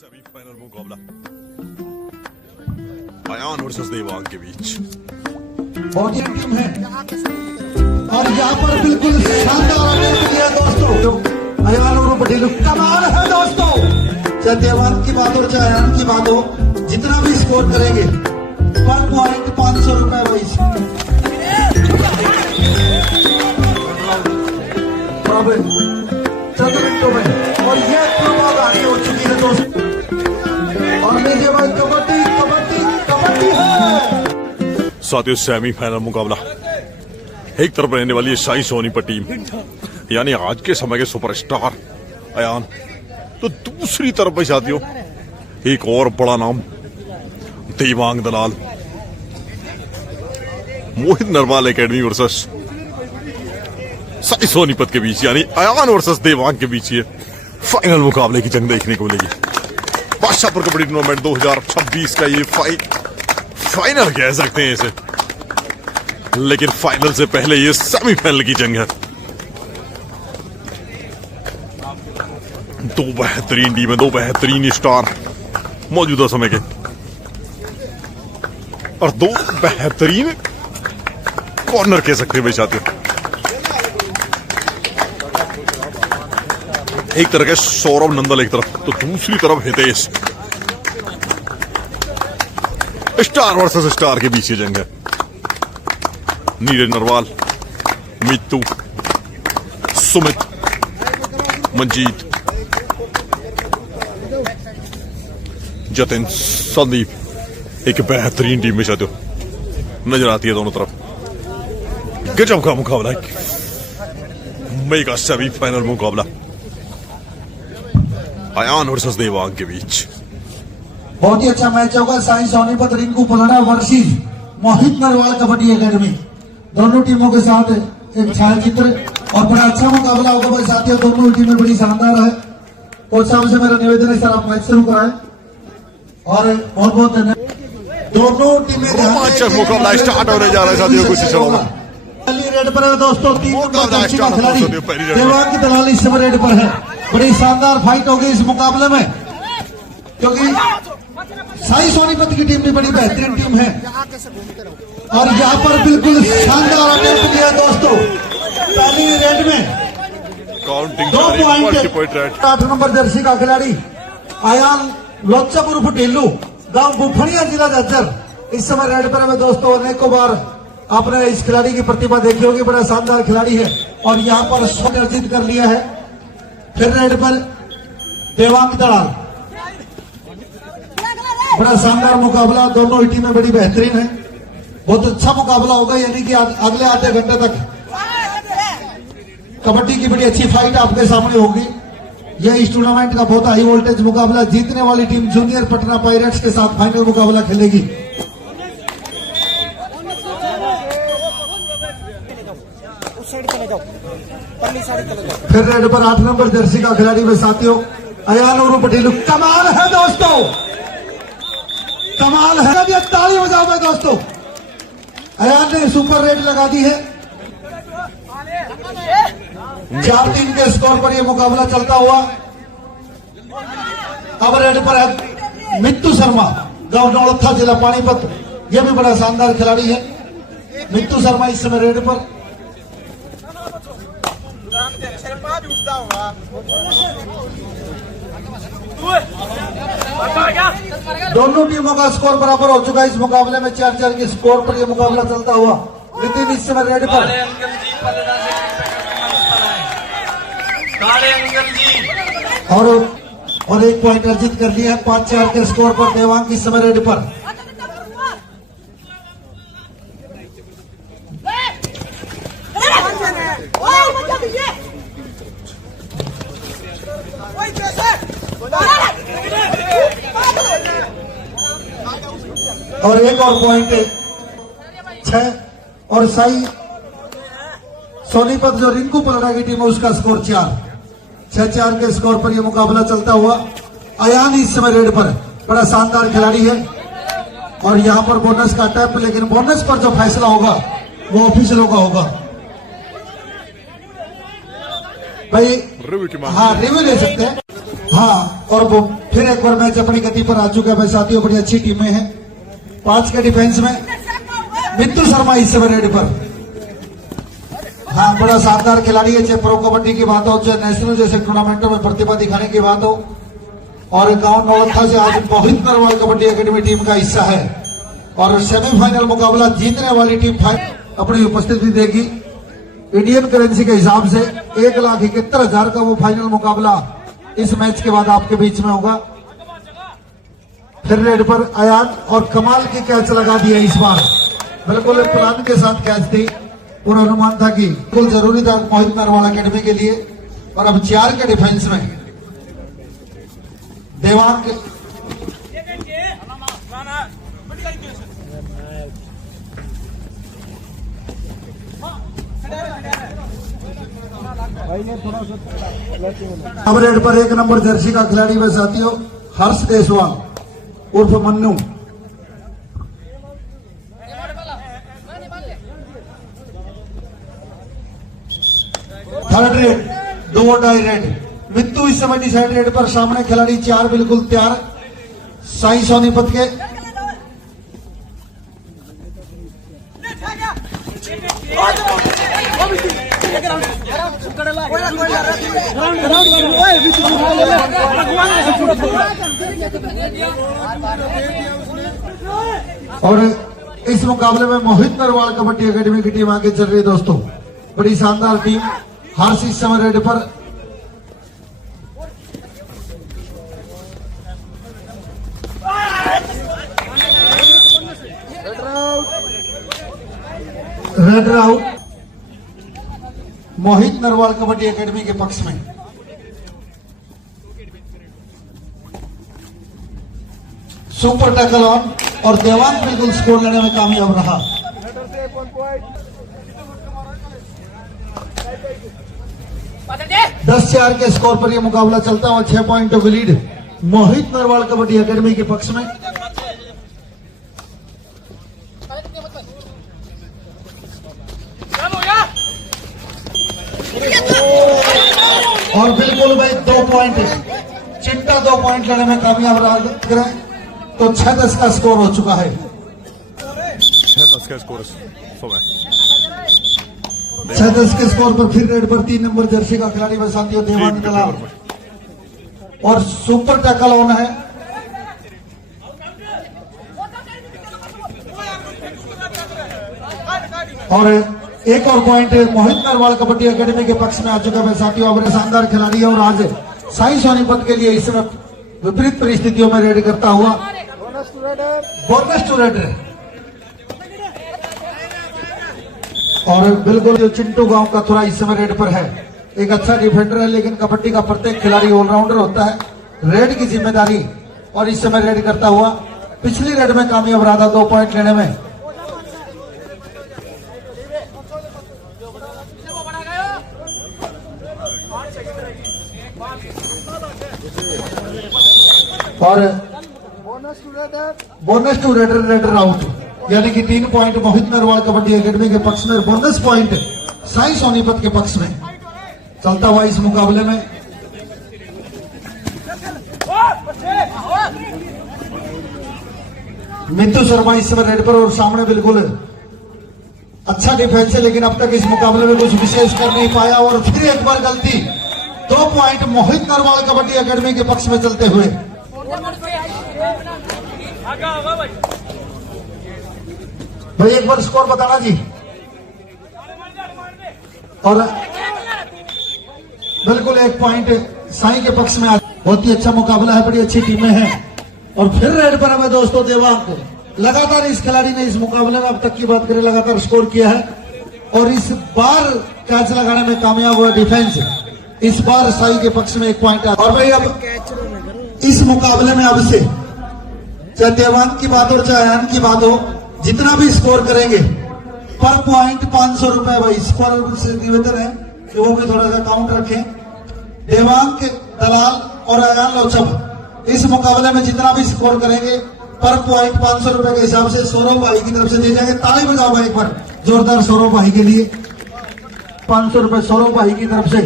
Semifinal मुकाबला Ayan versus Devang के बीच। बहुत ही टीम है और यहाँ पर बिल्कुल शानदार दोस्तों अयान और पटेल कमाल है दोस्तों। चाहे देवांग की बात हो चाहे अयान की बात हो, जितना भी स्कोर करेंगे पर पॉइंट 500 रुपए वही चंद मिनटों में। और ये प्रभाव आगे हो चुकी है दोस्तों। और मेरे भाई कबड्डी कबड्डी कबड्डी है। साथियों सेमीफाइनल मुकाबला एक तरफ रहने वाली है शाही सोनीपत टीम यानी आज के समय के सुपरस्टार अयान, तो दूसरी तरफ पे साथियों एक और बड़ा नाम देवांग दलाल। मोहित नरवाल एकेडमी वर्सेस शाही सोनीपत के बीच यानी अयान वर्सेस देवांग के बीच ये फाइनल मुकाबले की जंग देखने को मिलेगी। बादशाहपुर कबड्डी टूर्नामेंट 2026 का ये फाइनल कह सकते हैं इसे, लेकिन फाइनल से पहले ये सेमीफाइनल की जंग है। दो बेहतरीन टीमें, दो बेहतरीन स्टार मौजूदा समय के और दो बेहतरीन कॉर्नर कह सकते हैं भाई साथियों। एक तरह के सौरभ नंदल एक तरफ तो दूसरी तरफ हितेश। स्टार वर्सेस स्टार के बीच ये जंग है। नीरज नरवाल, मित्तू, सुमित, मंजीत, जतिन, संदीप एक बेहतरीन टीम में साथियों नजर आती है दोनों तरफ। गजब का मुकाबला मेगा सेमीफाइनल मुकाबला अयान वर्सेस देवांग के बीच। बहुत ही अच्छा मैच होगा। साई सोनीपत रिंकू पलड़ा वर्सेस मोहित नरवाल कबड्डी एकेडमी, दोनों टीमों के साथ एक छायाचित्र और बड़ा अच्छा मुकाबला होगा भाई साथियों। दोनों टीमें बड़ी शानदार है। कोच साहब से मेरा निवेदन है सर आप मैच शुरू कराएं और बहुत बहुत धन्यवाद। दोनों टीमें रोमांचक मुकाबला स्टार्ट होने जा रहा है साथियों। कुछ समय रेड पर है दोस्तों। खिलाड़ी देवांग की दलाली इस समय रेड पर है। बड़ी शानदार फाइट होगी इस मुकाबले में क्योंकि साई सोनीपत की टीम भी बड़ी बेहतरीन टीम है और यहाँ पर बिल्कुल शानदार अटेम्प्ट किया दोस्तों। पहली रेड में काउंटिंग 2 पॉइंट 8 नंबर जर्सी का खिलाड़ी अयान लोचापुर फटेलू गांव बुफड़िया जिला जज्जर इस समय रेड पर है दोस्तों। अनेकों बार आपने इस खिलाड़ी की प्रतिभा देखी होगी। बड़ा शानदार खिलाड़ी है और यहाँ पर स्वर्ण अर्जित कर लिया है। फिर रेड पर देवांग दलाल। बड़ा शानदार मुकाबला, दोनों ही टीमें बड़ी बेहतरीन है। बहुत अच्छा मुकाबला होगा यानी कि अगले आधे घंटे तक कबड्डी की बड़ी अच्छी फाइट आपके सामने होगी। यह इस टूर्नामेंट का बहुत हाई वोल्टेज मुकाबला। जीतने वाली टीम जूनियर पटना पायरेट्स के साथ फाइनल मुकाबला खेलेगी। फिर रेड पर 8 नंबर जर्सी का खिलाड़ी में साथियों अयान और पटेल। कमाल है दोस्तों, कमाल है। ताली बजाओ भाई दोस्तों। अयान ने सुपर रेड लगा दी है। 4-3 के स्कोर पर यह मुकाबला चलता हुआ। अब रेड पर है मित्तू शर्मा गांव नौलथा जिला पानीपत। यह भी बड़ा शानदार खिलाड़ी है। मित्तू शर्मा इस समय रेड पर। दोनों टीमों का स्कोर बराबर हो चुका है। इस मुकाबले में 4-4 के स्कोर पर यह मुकाबला चलता हुआ। नितिन इस समय रेड पर और 1 पॉइंट अर्जित कर लिया है। 5-4 के स्कोर पर देवांग इस समय रेड पर। और एक और पॉइंट 6 और साई सोनीपत जो रिंकू पलड़ा की टीम है उसका स्कोर 4। 6-4 के स्कोर पर यह मुकाबला चलता हुआ। अयान इस समय रेड पर बड़ा शानदार खिलाड़ी है और यहां पर बोनस का टैप, लेकिन बोनस पर जो फैसला होगा वो ऑफिशियलों का होगा भाई। हाँ रिव्यू ले सकते हैं। हाँ, और वो फिर एक बार मैच अपनी गति पर आ चुका है भाई साथियों। बड़ी अच्छी टीमें हैं। 5 के डिफेंस में मित्तू शर्मा इस समय रेड पर। हाँ, बड़ा शानदार खिलाड़ी है। चाहे प्रो कबड्डी की बात हो, चाहे नेशनल जैसे टूर्नामेंटों में प्रतिभा दिखाने की बात हो, और गांव नौलखा से आज मोहित नरवाल कबड्डी एकेडमी टीम का हिस्सा है। और सेमीफाइनल मुकाबला जीतने वाली टीम अपनी उपस्थिति देगी। इंडियन करेंसी के हिसाब से 1,71,000 का वो फाइनल मुकाबला इस मैच के बाद आपके बीच में होगा। फिर रेड पर अयान और कमाल की कैच लगा दी है इस बार। बिल्कुल प्लान के साथ कैच थी। पूरा अनुमान था कि बिल्कुल जरूरी था मोहित नरवाल एकेडमी के लिए। और अब 4 के डिफेंस में देवांग अब रेड पर 1 नंबर जर्सी का खिलाड़ी व साथियों हर्ष देसवाल उर्फ Mannu. Third red 2-2 red. Mittu इस समय डिसाइड रेड पर। सामने खिलाड़ी 4 बिल्कुल तैयार साई सोनीपत के। और इस मुकाबले में मोहित नरवाल कबड्डी एकेडमी की टीम आगे चल रही है दोस्तों। बड़ी शानदार टीम। हर्ष इस समय रेड पर। रेड आउट मोहित नरवाल कबड्डी एकेडमी के पक्ष में। सुपर टैकल ऑन और देवांग बिल्कुल स्कोर लेने में कामयाब रहा। दस 4 के स्कोर पर यह मुकाबला चलता है और 6 पॉइंटों की लीड मोहित नरवाल कबड्डी एकेडमी के पक्ष में। और बिल्कुल भाई 2 पॉइंट चिंटा 2 पॉइंट लेने में कामयाब रहा। तो 6-10 का स्कोर हो चुका है। 6-10 का स्कोर समय 6-10 के स्कोर पर फिर रेड पर 3 नंबर जर्सी का खिलाड़ी व साथियों देवांग दलाल और सुपर टैकल ऑन है। और एक और पॉइंट मोहित नरवाल कबड्डी एकेडमी के पक्ष में आ चुका है साथियों। अब शानदार खिलाड़ी है और आज साई सोनीपत के लिए इस समय विपरीत परिस्थितियों में रेड करता हुआ बोनस टू रेडर। और बिल्कुल जो चिंटू गांव का थोड़ा इस समय रेड पर है। एक अच्छा डिफेंडर है, लेकिन कबड्डी का प्रत्येक खिलाड़ी ऑलराउंडर होता है। रेड की जिम्मेदारी और इस समय रेड करता हुआ पिछली रेड में कामयाब रहा था 2 पॉइंट लेने में। और bonus to raider raider out, यानी कि 3 पॉइंट मोहित नरवाल कबड्डी एकेडमी के पक्ष में, बोनस पॉइंट साई सोनीपत के पक्ष में चलता हुआ इस मुकाबले में। मित्तू शर्मा इस समय रेड पर और सामने बिल्कुल अच्छा डिफेंस है, लेकिन अब तक इस मुकाबले में कुछ विशेष कर नहीं पाया। और फिर एक बार गलती, 2 पॉइंट मोहित नरवाल कबड्डी एकेडमी के पक्ष में चलते हुए। भाई एक बार स्कोर बताना जी। और बिल्कुल 1 पॉइंट साई के पक्ष में। बहुत ही अच्छा मुकाबला है, बड़ी अच्छी टीमें हैं। और फिर रेड पर हमें दोस्तों देवांग, लगातार इस खिलाड़ी ने इस मुकाबले में अब तक की बात करें लगातार स्कोर किया है और इस बार कैच लगाने में कामयाब हुआ डिफेंस। इस बार साई के पक्ष में 1 पॉइंट। और भाई अब इस मुकाबले में अब से चाहे देवांग की बात हो चाहे अयान की बात हो, जितना भी स्कोर करेंगे पर पॉइंट 500 रुपए। भाई स्कोर से निवेदन है कि वो भी थोड़ा सा काउंट रखें। देवांग दलाल और अयान लोचब इस मुकाबले में जितना भी स्कोर करेंगे पर पॉइंट 500 रुपए के हिसाब से सौरभ भाई की तरफ से दिए जाएंगे। ताली बजाओ भाई एक बार जोरदार सौरभ भाई के लिए। 500 रुपए सौरभ भाई की तरफ से।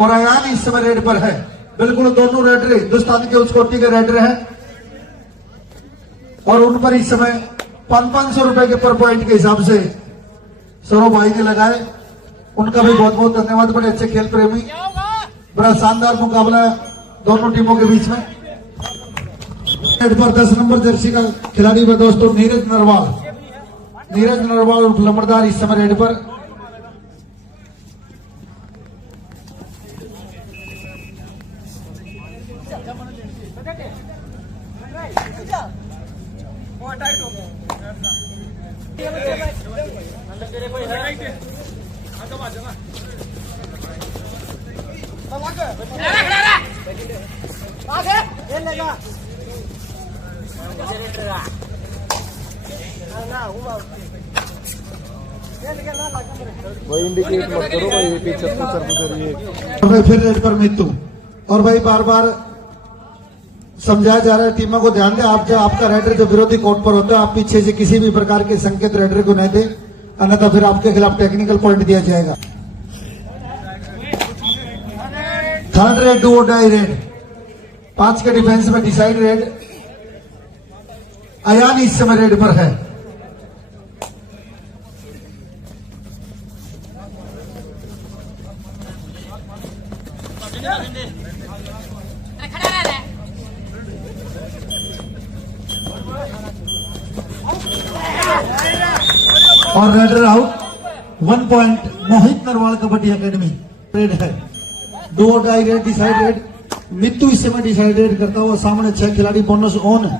और अयान इस समय रेड पर है, बिल्कुल दोनों रेडर हिंदुस्तान के उच्च कोटि के रेडर हैं और उन पर इस समय 500 रुपए के पर पॉइंट के हिसाब से सौरभ भाई ने लगाए। उनका भी बहुत बहुत धन्यवाद। बड़े अच्छे खेल प्रेमी, बड़ा शानदार मुकाबला है दोनों टीमों के बीच में। रेड पर 10 नंबर जर्सी का खिलाड़ी है दोस्तों नीरज नरवाल। नीरज नरवाल और लंबरदार इस समय रेड पर। वही इंडिकेट मत करो भाई, पीछे गुजरिए। और भाई फिर रेड पर मित्तू। और भाई बार बार समझाया जा रहा है टीमों को ध्यान दें, आपका रेडर जो विरोधी कोर्ट पर होता है आप पीछे से किसी भी प्रकार के संकेत रेडर को नहीं दे, अन्यथा फिर आपके खिलाफ टेक्निकल पॉइंट दिया जाएगा। थर्ड रेड डू और डाई रेड, 5 के डिफेंस में डिसाइड रेड। अयान इस समय रेड पर है। और raider out. 1 point Mohit Narwal kabaddi academy. Raid है डू और die raid, decide raid. Mittu इस समय डिसाइड रेड करता हुआ सामने 6 खिलाड़ी बोनस ऑन है।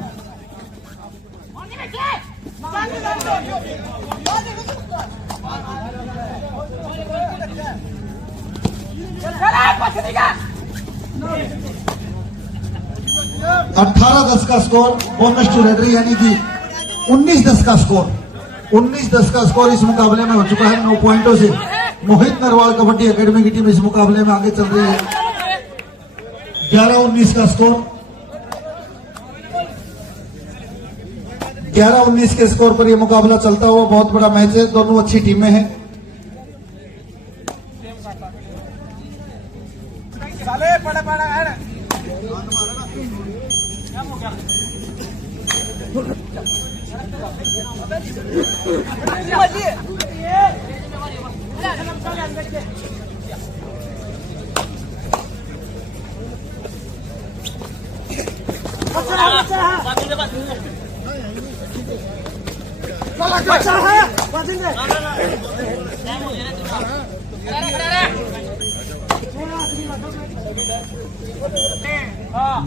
अठारह 10 का स्कोर बोनस टू रेडर, यानी कि 19-10 का स्कोर। 19-10 का स्कोर इस मुकाबले में हो चुका है 9 पॉइंटों से। मोहित नरवाल कबड्डी एकेडमी की टीम इस मुकाबले में आगे चल रही है। 11-19 का स्कोर। 11-19 के स्कोर पर यह मुकाबला चलता हुआ बहुत बड़ा मैच है, दोनों अच्छी टीमें हैं।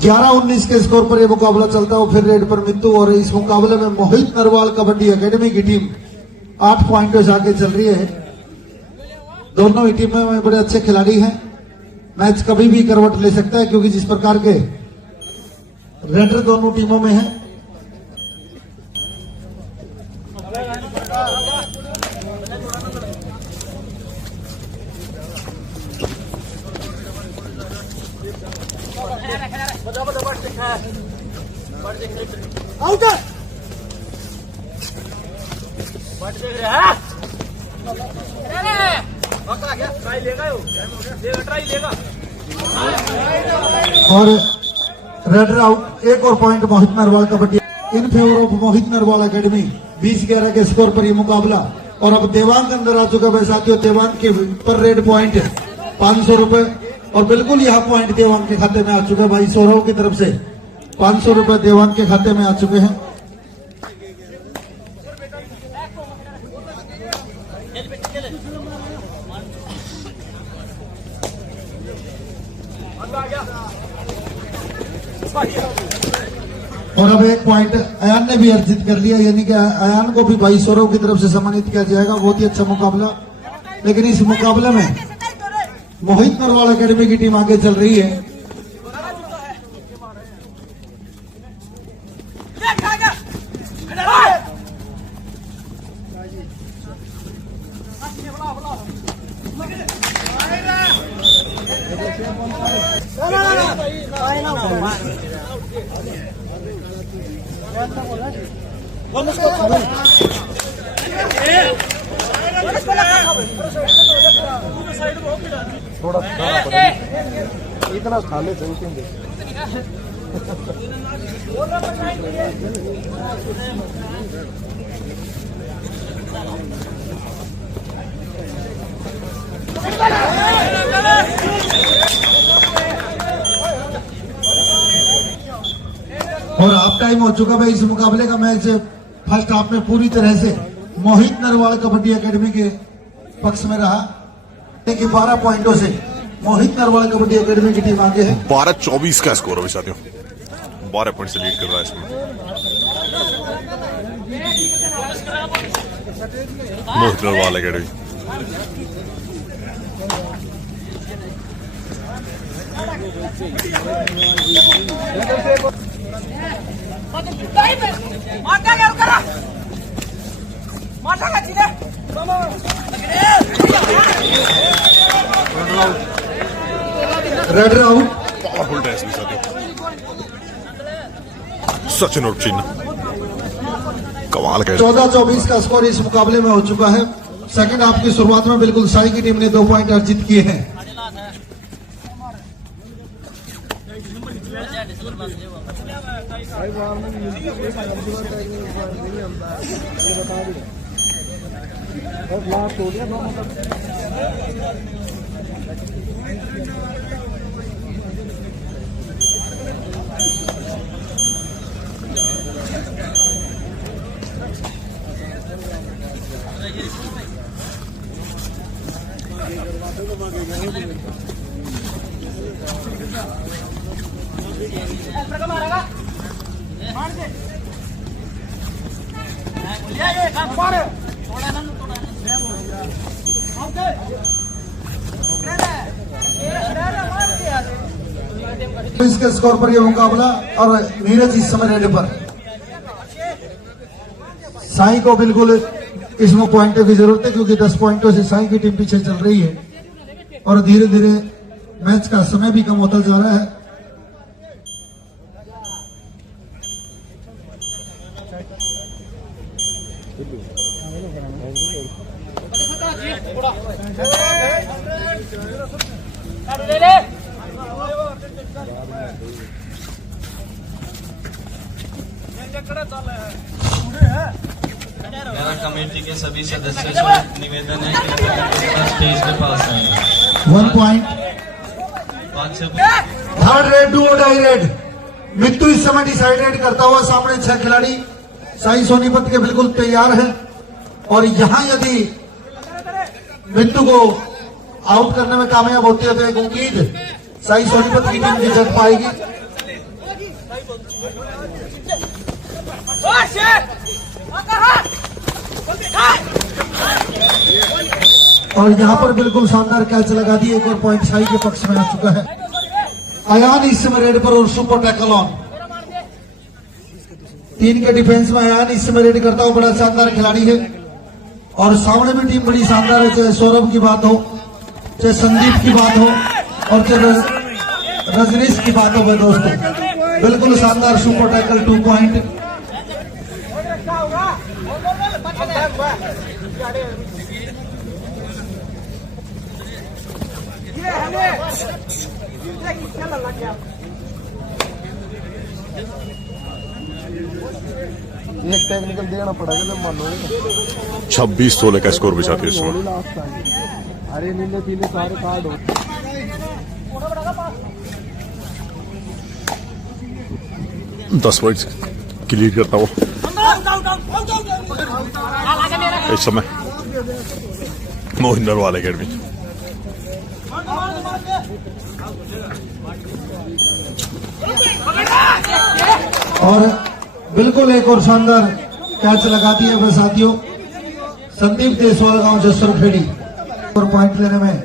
ग्यारह 19 के स्कोर पर यह मुकाबला चलता है फिर रेड पर मित्तू। और इस मुकाबले में मोहित नरवाल कबड्डी एकेडमी की टीम 8 पॉइंटों से आगे चल रही है। दोनों ही टीमों में बड़े अच्छे खिलाड़ी हैं। मैच कभी भी करवट ले सकता है क्योंकि जिस प्रकार के रेडर दोनों टीमों में है। आउट और रेडर आउट। एक और point Mohit Narwal kabaddi in favour of Mohit Narwal academy. 20-11 के स्कोर पर यह मुकाबला। और अब देवांग अंदर आ चुका है साथियों। देवांग के पर रेड पॉइंट 500 रुपए और बिल्कुल यह पॉइंट देवांग के खाते में आ चुके हैं। भाई सौरभ की तरफ से 500 रुपए देवांग के खाते में आ चुके हैं। और अब एक पॉइंट अयान ने भी अर्जित कर लिया, यानी कि अयान को भी भाई सौरभ की तरफ से सम्मानित किया जाएगा। बहुत ही अच्छा मुकाबला। लेकिन इस मुकाबले में मोहित नरवाल एकेडमी की टीम आगे चल रही है। थोड़ा इतना उठा ले तो क्यों दे और हाफ टाइम हो चुका भाई। इस मुकाबले का मैच फर्स्ट हाफ में पूरी तरह से मोहित नरवाल कबड्डी एकेडमी के पक्ष में रहा, लेकिन 12 पॉइंटों से मोहित नरवाल कबड्डी एकेडमी की टीम आगे है। 12-24 का स्कोर है साथियों, 12 पॉइंट से लीड कर रहा है इसमें Mohit Narwal academy. Raid out. Powerful ड्रेस भी साथियों, सचिन और चिन्ह कमाल का। 14-24 का स्कोर इस मुकाबले में हो चुका है। सेकंड हाफ की शुरुआत में बिल्कुल साई की टीम ने 2 पॉइंट अर्जित किए हैं। और लास्ट हो गया दोनों का। इसके स्कोर पर यह मुकाबला, और नीरज इस समय रेड पर। साई को बिल्कुल इसमें पॉइंटों की जरूरत है, क्योंकि 10 पॉइंटों से साई की टीम पीछे चल रही है और धीरे धीरे मैच का समय भी कम होता जा रहा है। मेरा कमेटी के सभी सदस्यों से निवेदन है कि स्टेज के पास आए। 1 पॉइंट। 5 से थर्ड रेड, डू और डाई रेड। मित्तू इस समय डिसाइडेड करता हुआ सामने 6 खिलाड़ी साई सोनीपत के बिल्कुल तैयार हैं, और यहां यदि मित्तू को आउट करने में कामयाब होती है तो एक उम्मीद साई सोनीपत की टीम की जीत पाएगी। और यहां पर बिल्कुल शानदार कैच लगा दी, एक और पॉइंट साई के पक्ष में आ चुका है। अयान इस समय रेड पर और सुपर टैकल ऑन। 3 के डिफेंस में अयान इस समय रेड करता हुआ बड़ा शानदार खिलाड़ी है, और सामने भी टीम बड़ी शानदार है, चाहे सौरभ की बात हो, चाहे संदीप की बात हो, और चाहे रजनीश की बात हो। दोस्तों बिल्कुल शानदार सुपर टैकल 2 पॉइंट। एक टेक्निकल देना पड़ेगा जब मान लो 26-16 का स्कोर भी साथियों इसमें। लास्ट टाइम हरे नीले पीले सारे कार्ड हो। 10 पॉइंट्स की लीड करता हुआ इस समय मोहित नरवाल एकेडमी। और बिल्कुल एक और शानदार कैच लगा दी है साथियों संदीप देसवाल गांव जसर खेड़ी, और पॉइंट लेने में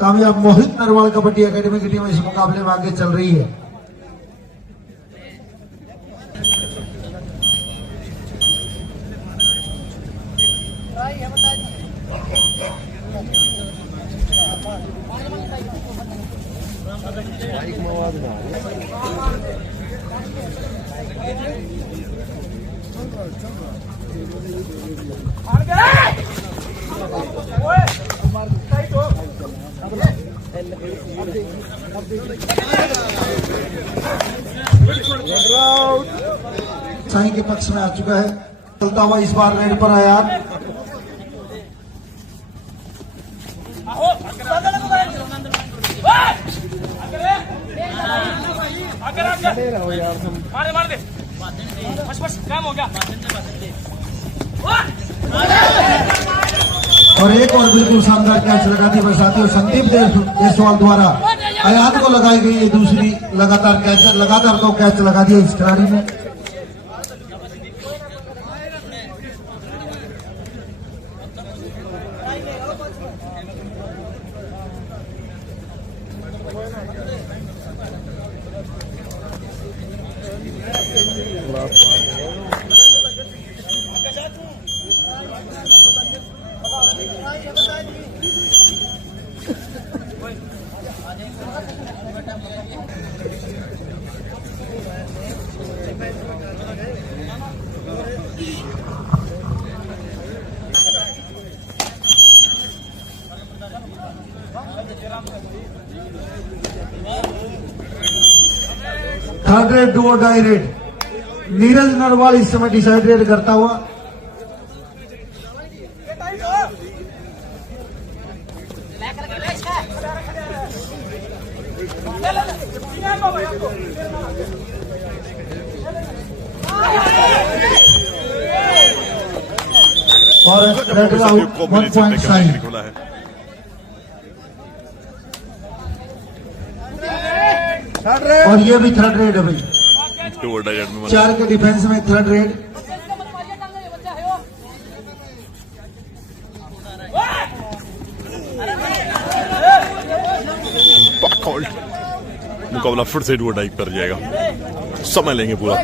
कामयाब मोहित नरवाल कबड्डी एकेडमी की टीम इस मुकाबले में आगे चल रही है। Oye, साई के पक्ष में आ चुका है। चलता हुआ इस बार रेड पर आया। मार दे बस काम हो गया। और एक और बिल्कुल शानदार कैच लगा दी साथियों संदीप देसवाल द्वारा अयान को लगाई गई है दूसरी लगातार 2 कैच लगा दिए इस खिलाड़ी ने। थर्ड रेड डू और डाई रेड नीरज नरवाल इस समय डिसाइड रेड करता हुआ। और रेड आउट 1 पॉइंट साइन। और ये भी थर्ड रेड है भाई। 4 के डिफेंस में थर्ड रेड। मुकाबला फिर से डू और डाई कर जाएगा। समय लेंगे पूरा।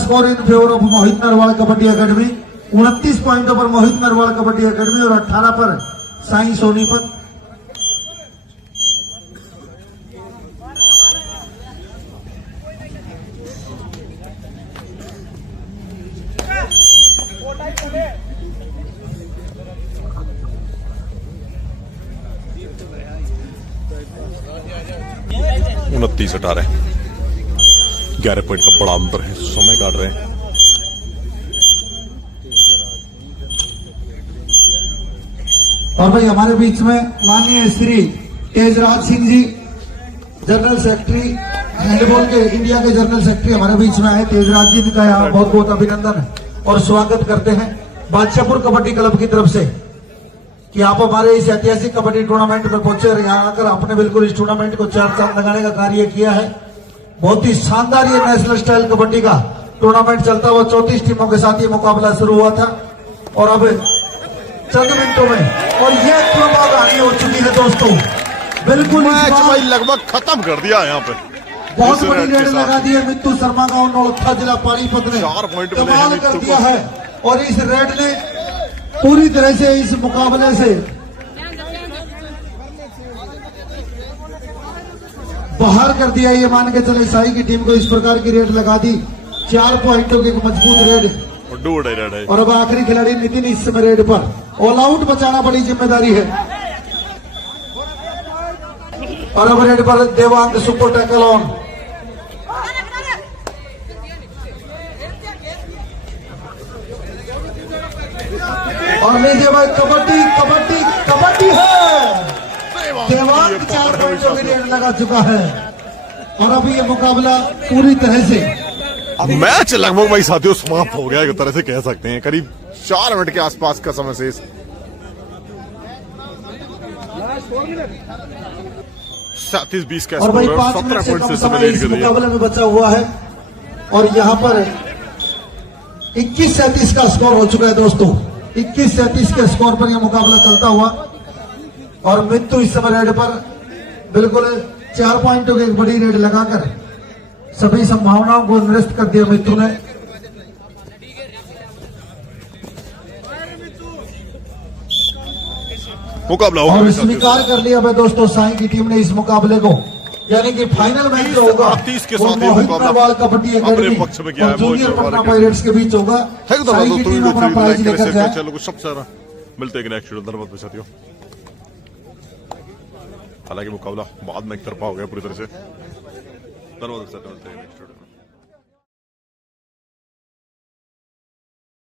Score in favour of Mohit Narwal kabaddi academy. 29 पॉइंटों पर मोहित नरवाल कबड्डी एकेडमी और 18 पर साई सोनीपत। उनतीस 18 11 पॉइंट का बड़ा अंतर है। समय काट रहे हैं। और भाई हमारे बीच में माननीय Shri Tejraj Singh ji general secretary handball के इंडिया के जनरल सेक्रेटरी हमारे बीच में आए। तेजराज जी का यहाँ बहुत बहुत अभिनंदन और स्वागत करते हैं बादशाहपुर कबड्डी क्लब की तरफ से कि आप हमारे इस ऐतिहासिक कबड्डी टूर्नामेंट में पहुंचे और यहाँ आकर आपने बिल्कुल इस टूर्नामेंट को 4 चांद लगाने का कार्य किया है। बहुत ही शानदार ये नेशनल स्टाइल कबड्डी का टूर्नामेंट चलता हुआ 34 टीमों के साथ ये मुकाबला शुरू हुआ था और अब चंद मिनटों में और ये आगे हो चुकी है दोस्तों। बिल्कुल भाई लगभग खत्म कर दिया यहाँ पे। बहुत बड़ी रेड लगा दी है मित्तू शर्मा गांव नौलखा जिला पानीपत ने 4 पॉइंट कमाल कर दिया है और इस रेड ने पूरी तरह से इस मुकाबले से बाहर कर दिया। ये मान के चले साई की टीम को इस प्रकार की रेड लगा दी। 4 पॉइंटों की मजबूत रेड और अब आखिरी खिलाड़ी नितिन इस समय रेड पर ऑल आउट बचाना बड़ी जिम्मेदारी है। और अब रेड पर देवांग सुपर टैकल ऑन। और लीजिए भाई कबड्डी कबड्डी कबड्डी है। देवांग 4 पॉइंटों की रेड लगा चुका है और अभी ये मुकाबला पूरी तरह से अब मैच लगभग भाई साथियों समाप्त हो गया एक तरह से कह सकते हैं। करीब 4 मिनट के आसपास का समय शेष। 37-20 का और भाई स्कोर 5 17 मिनट से पॉइंट कम से समय समय लीड इस कर रही है। मुकाबले में बचा हुआ है और यहाँ पर 21-37 का स्कोर हो चुका है दोस्तों। 21-37 के स्कोर पर यह मुकाबला चलता हुआ और मित्तू इस समय रेड पर बिल्कुल 4 पॉइंटों की एक बड़ी रेड लगाकर सभी संभावनाओं को निरस्त कर दिया मित्तू ने। मुकाबला और होगा स्वीकार कर लिया भाई दोस्तों साई की टीम ने इस मुकाबले को, यानी कि फाइनल मैच जो होगा 30 के वो साथ ही मोहित मुकाबला नरवाल कबड्डी अपने एकेडमी पक्ष में किया और है जूनियर मोहित पटना नरवाल पायरेट्स के बीच होगा। है साई की टीम अपना प्राइज लेकर जाए। चलो कुछ सब सारा मिलते हैं नेक्स्ट वीडियो। धन्यवाद साथियों। हालांकि मुकाबला बाद में एक तरफा हो गया पूरी तरह से। धन्यवाद सर, मिलते हैं नेक्स्ट वीडियो में।